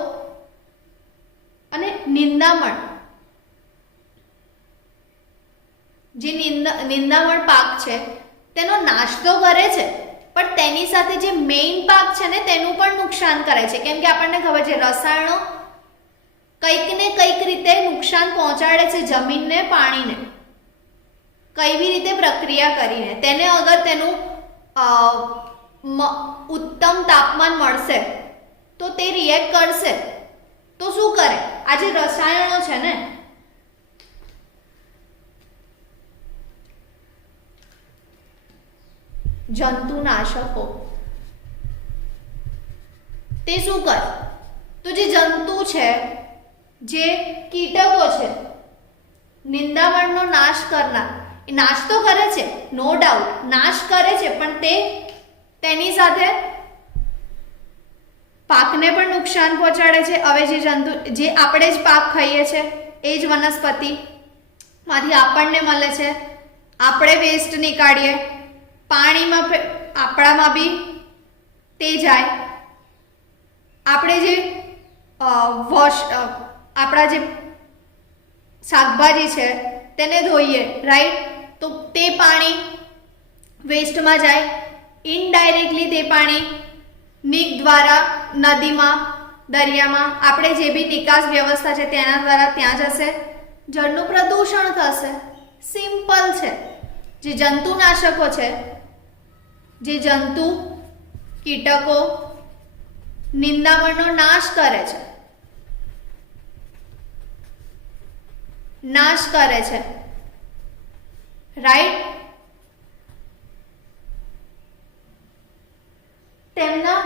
અને નિંદામણ, જે નિંદામણ પાક છે તેનો નાશ તો કરે છે, પણ તેની સાથે જે મેઇન પાક છે ને તેનું પણ નુકસાન કરે છે. કેમ કે આપણને ખબર છે રસાયણો કંઈક ને કંઈક રીતે નુકસાન પહોંચાડે છે જમીનને, પાણીને, કઈ બી રીતે પ્રક્રિયા કરીને. તેને અગર તેનું ઉત્તમ તાપમાન મળશે તો તે રિએક્ટ કરશે, તો શું કરે, આ જે રસાયણો છે ને, જંતુનાશકો, તે શું કરે, તો જે જંતુ છે, જે કીટકો છે, નિંદામણનો નાશ કરનાર, એ નાશ તો કરે છે, નો ડાઉટ નાશ કરે છે, પણ તે તેની સાથે પાકને પણ નુકસાન પહોંચાડે છે. હવે જે જંતુ, જે આપણે જ પાક ખાઈએ છીએ એ જ વનસ્પતિમાંથી આપણને મળે છે, આપણે વેસ્ટ નીકાળીએ, પાણીમાં આપણામાં બી તે જાય, આપણે જે આપણા જે શાકભાજી છે તેને ધોઈએ, રાઈટ, તો તે પાણી વેસ્ટમાં જાય, ઇનડાયરેક્ટલી તે પાણી નીક દ્વારા નદીમાં, દરિયામાં, આપણે જે બી નિકાસ વ્યવસ્થા છે તેના દ્વારા ત્યાં જશે, જળનું પ્રદૂષણ થશે. સિમ્પલ છે. જે જંતુનાશકો છે, જે જંતુ, કીટકો, નિંદામણનો નાશ કરે છે, નાશ કરે છે, રાઈટ, તેમના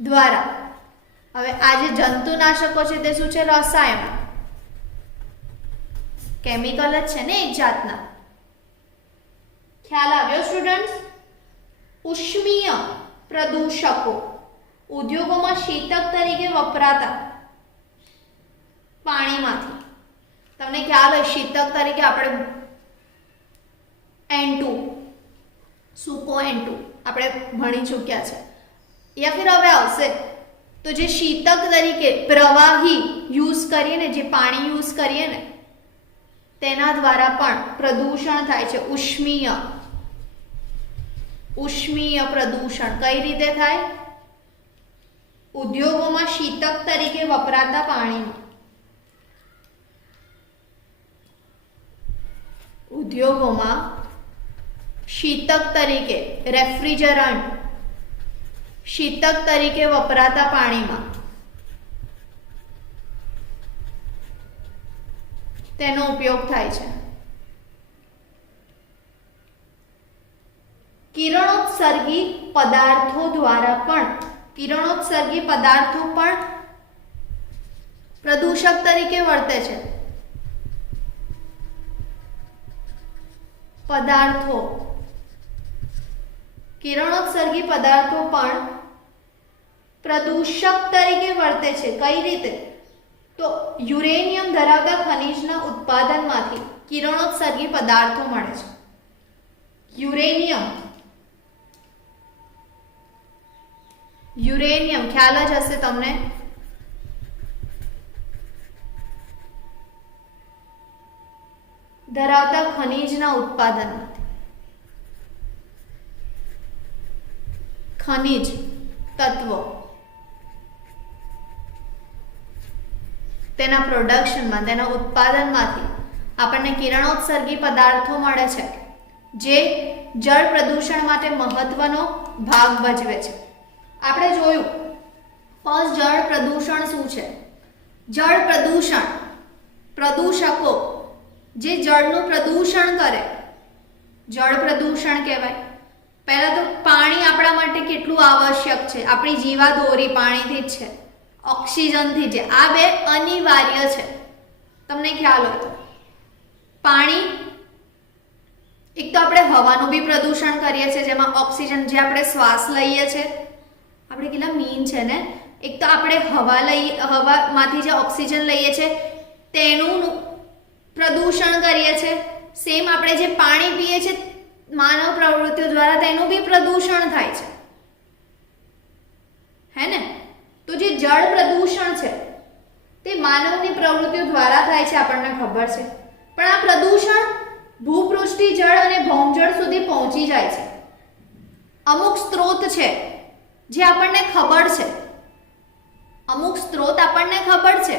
દ્વારા. હવે આ જે જંતુનાશકો છે તે શું છે, રસાયણ, કેમિકલ જ છે ને એક જાતના. ખ્યાલ આવ્યો સ્ટુડન્ટ્સ? ઉષ્મીય પ્રદૂષકો, ઉદ્યોગોમાં શીતક તરીકે વપરાતા પાણીમાંથી. તમને ખ્યાલ હોય શીતક તરીકે આપણે N2, સૂકો N2 આપણે ભણી ચૂક્યા છે, યા ફિર હવે આવશે. તો જે શીતક તરીકે પ્રવાહી યુઝ કરીએ ને, જે પાણી યુઝ કરીએ ને, તેના દ્વારા પણ પ્રદૂષણ થાય છે. ઉષ્મીય પ્રદૂષણ કઈ રીતે થાય? ઉદ્યોગોમાં શીતક તરીકે વપરાતા પાણીમાં, ઉદ્યોગોમાં શીતક તરીકે, રેફ્રિજરન્ટ, શીતક તરીકે વપરાતા પાણીમાં તેનો ઉપયોગ થાય છે. કિરણોત્સર્ગી પદાર્થો પણ પ્રદૂષક તરીકે વર્તે છે. કિરણોત્સર્ગી પદાર્થો પણ પ્રદૂષક તરીકે વર્તે છે. કઈ રીતે? તો યુરેનિયમ ધરાવતા ખનિજના ઉત્પાદનમાંથી કિરણોત્સર્ગી પદાર્થો મળે છે. યુરેનિયમ ખ્યાલ જ હશે તમને. ધરાવતા ખનિજના ઉત્પાદનમાંથી, ખનિજ તત્વો તેના પ્રોડક્શનમાં, તેના ઉત્પાદનમાંથી આપણને કિરણોત્સર્ગી પદાર્થો મળે છે, જે જળ પ્રદૂષણ માટે મહત્વનો ભાગ ભજવે છે. આપણે જોયું ફર્સ્ટ જળ પ્રદૂષણ શું છે? જળ પ્રદૂષણ, પ્રદૂષકો જે જળનું પ્રદૂષણ કરે, જળ પ્રદૂષણ કહેવાય. પહેલા તો પાણી આપણા માટે કેટલું આવશ્યક છે. આપણી જીવાદોરી પાણીથી જ છે, ઓક્સિજનથી છે. આ બે અનિવાર્ય છે. તમને ખ્યાલ હોય તો પાણી, એક તો આપણે હવાનું બી પ્રદૂષણ કરીએ છીએ, જેમાં ઓક્સિજન, જે આપણે શ્વાસ લઈએ છીએ, આપણે કેટલા મીન છે ને. એક તો આપણે હવામાંથી જે ઓક્સિજન લઈએ છીએ તેનું પ્રદૂષણ કરીએ છીએ. સેમ આપણે જે પાણી પીએ છીએ માનવ પ્રવૃત્તિઓ દ્વારા, તેનું બી પ્રદૂષણ થાય છે, હે ને. તો જે જળ પ્રદૂષણ છે તે માનવની પ્રવૃત્તિઓ દ્વારા થાય છે, આપણને ખબર છે. પણ આ પ્રદૂષણ ભૂપૃષ્ઠી જળ અને ભૌમજળ સુધી પહોંચી જાય છે. અમુક સ્ત્રોત છે જે આપણને ખબર છે,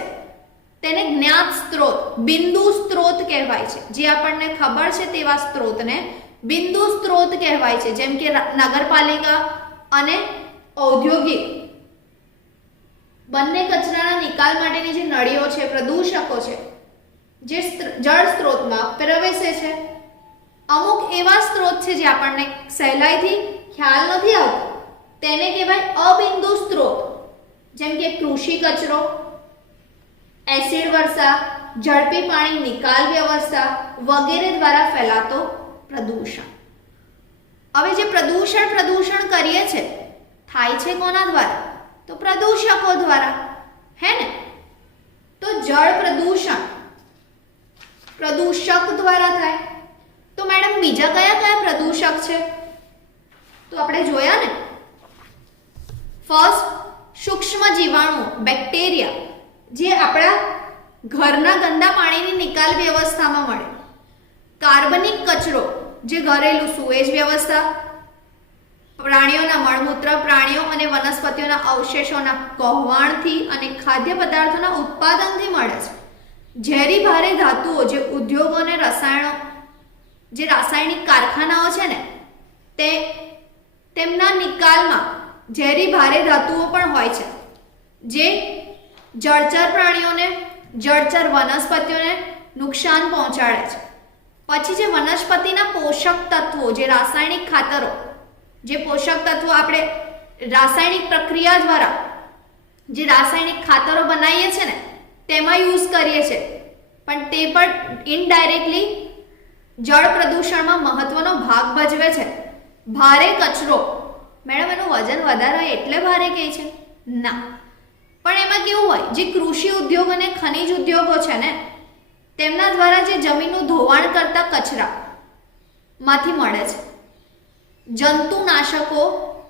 તેને જ્ઞાત સ્ત્રોત, બિંદુ સ્ત્રોત કહેવાય છે. જે આપણને ખબર છે તેવા સ્ત્રોતને બિંદુ સ્ત્રોત કહેવાય છે. જેમ કે નગરપાલિકા અને ઔદ્યોગિક બંને કચરાના નિકાલ માટેની જે નળીઓ છે, પ્રદૂષકો છે, જે જળ સ્ત્રોતમાં પ્રવેશે છે. અમુક એવા સ્ત્રોત છે જે આપણને સહેલાઈથી ખ્યાલ નથી આવતો, તેને કહેવાય અબિંદુ સ્ત્રોત. જેમ કે કૃષિ કચરો, એસિડ વર્ષા, ઝડપી પાણી નિકાલ વ્યવસ્થા વગેરે દ્વારા ફેલાતો પ્રદૂષણ. હવે જે પ્રદૂષણ કરીએ છે, થાય છે કોના દ્વારા? તો પ્રદૂષકો દ્વારા, હે ને. તો જળ પ્રદૂષણ પ્રદૂષક દ્વારા થાય. તો મેડમ બીજા કયા પ્રદૂષક છે? તો આપણે જોયા ને. ફર્સ્ટ, સૂક્ષ્મ જીવાણુ, બેક્ટેરિયા, જે આપણા ઘરના ગંદા પાણીની નિકાલ વ્યવસ્થામાં મળે. કાર્બનિક કચરો, જે ઘરેલું સુએજ વ્યવસ્થા, પ્રાણીઓના મળમૂત્ર, પ્રાણીઓ અને વનસ્પતિઓના અવશેષોના કહોવાણથી અને ખાદ્ય પદાર્થોના ઉત્પાદનથી મળે છે. ઝેરી ભારે ધાતુઓ, જે ઉદ્યોગો અને રસાયણો, જે રાસાયણિક કારખાનાઓ છે ને, તેમના નિકાલમાં ઝેરી ભારે ધાતુઓ પણ હોય છે, જે જળચર પ્રાણીઓને, જળચર વનસ્પતિઓને નુકસાન પહોંચાડે છે. પછી જે વનસ્પતિના પોષક તત્વો, જે રાસાયણિક ખાતરો, જે પોષક તત્વો આપણે રાસાયણિક પ્રક્રિયા દ્વારા જે રાસાયણિક ખાતરો બનાવીએ છીએ ને, તેમાં યુઝ કરીએ છીએ, પણ તે પણ ઇનડાયરેક્ટલી જળ પ્રદૂષણમાં મહત્વનો ભાગ ભજવે છે. ભારે કચરો, મેડમ એનું વજન વધારે હોય એટલે ભારે કહે છે? ના, પણ એમાં કેવું હોય, જે કૃષિ ઉદ્યોગ અને ખનિજ ઉદ્યોગો છે ને, તેમના દ્વારા જે જમીનનું ધોવાણ કરતા કચરા માંથી મળે છે. જંતુનાશકો,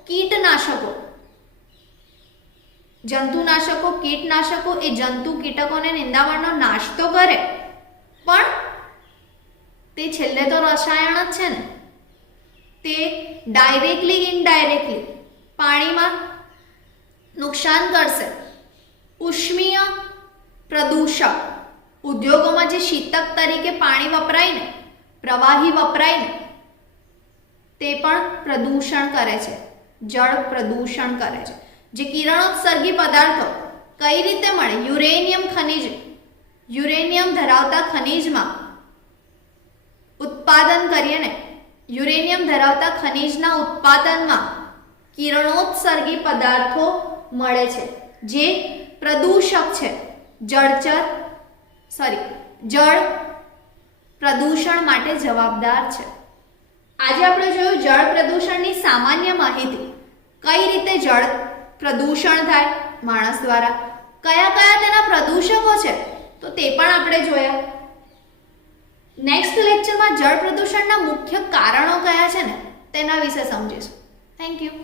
કીટનાશકો, કીટનાશકો એ જંતુ કીટકોને નિંદામણનો નાશ તો કરે, પણ તે છેલ્લે તો રસાયણ જ છે ને. તે ડાયરેક્ટલી ઇનડાયરેક્ટલી પાણીમાં નુકસાન કરશે. ઉષ્મીય પ્રદૂષક, ઉદ્યોગોમાં જે શીતક તરીકે પાણી વપરાય ને, પ્રવાહી વપરાય ને, તે પણ પ્રદૂષણ કરે છે, જળ પ્રદૂષણ કરે છે. જે કિરણોત્સર્ગી પદાર્થો કઈ રીતે મળે? યુરેનિયમ ખનિજ, યુરેનિયમ ધરાવતા ખનિજમાં ઉત્પાદન કરીએ ને, યુરેનિયમ ધરાવતા ખનિજના ઉત્પાદનમાં કિરણોત્સર્ગી પદાર્થો મળે છે જે પ્રદૂષક છે, જળ પ્રદૂષણ માટે જવાબદાર છે. આજે આપણે જોયું જળ પ્રદૂષણની સામાન્ય માહિતી, કઈ રીતે જળ પ્રદૂષણ થાય માણસ દ્વારા, કયા કયા તેના પ્રદૂષકો છે તો તે પણ આપણે જોયા. નેક્સ્ટ લેક્ચરમાં જળ પ્રદૂષણના મુખ્ય કારણો કયા છે ને તેના વિશે સમજીશું. Thank you.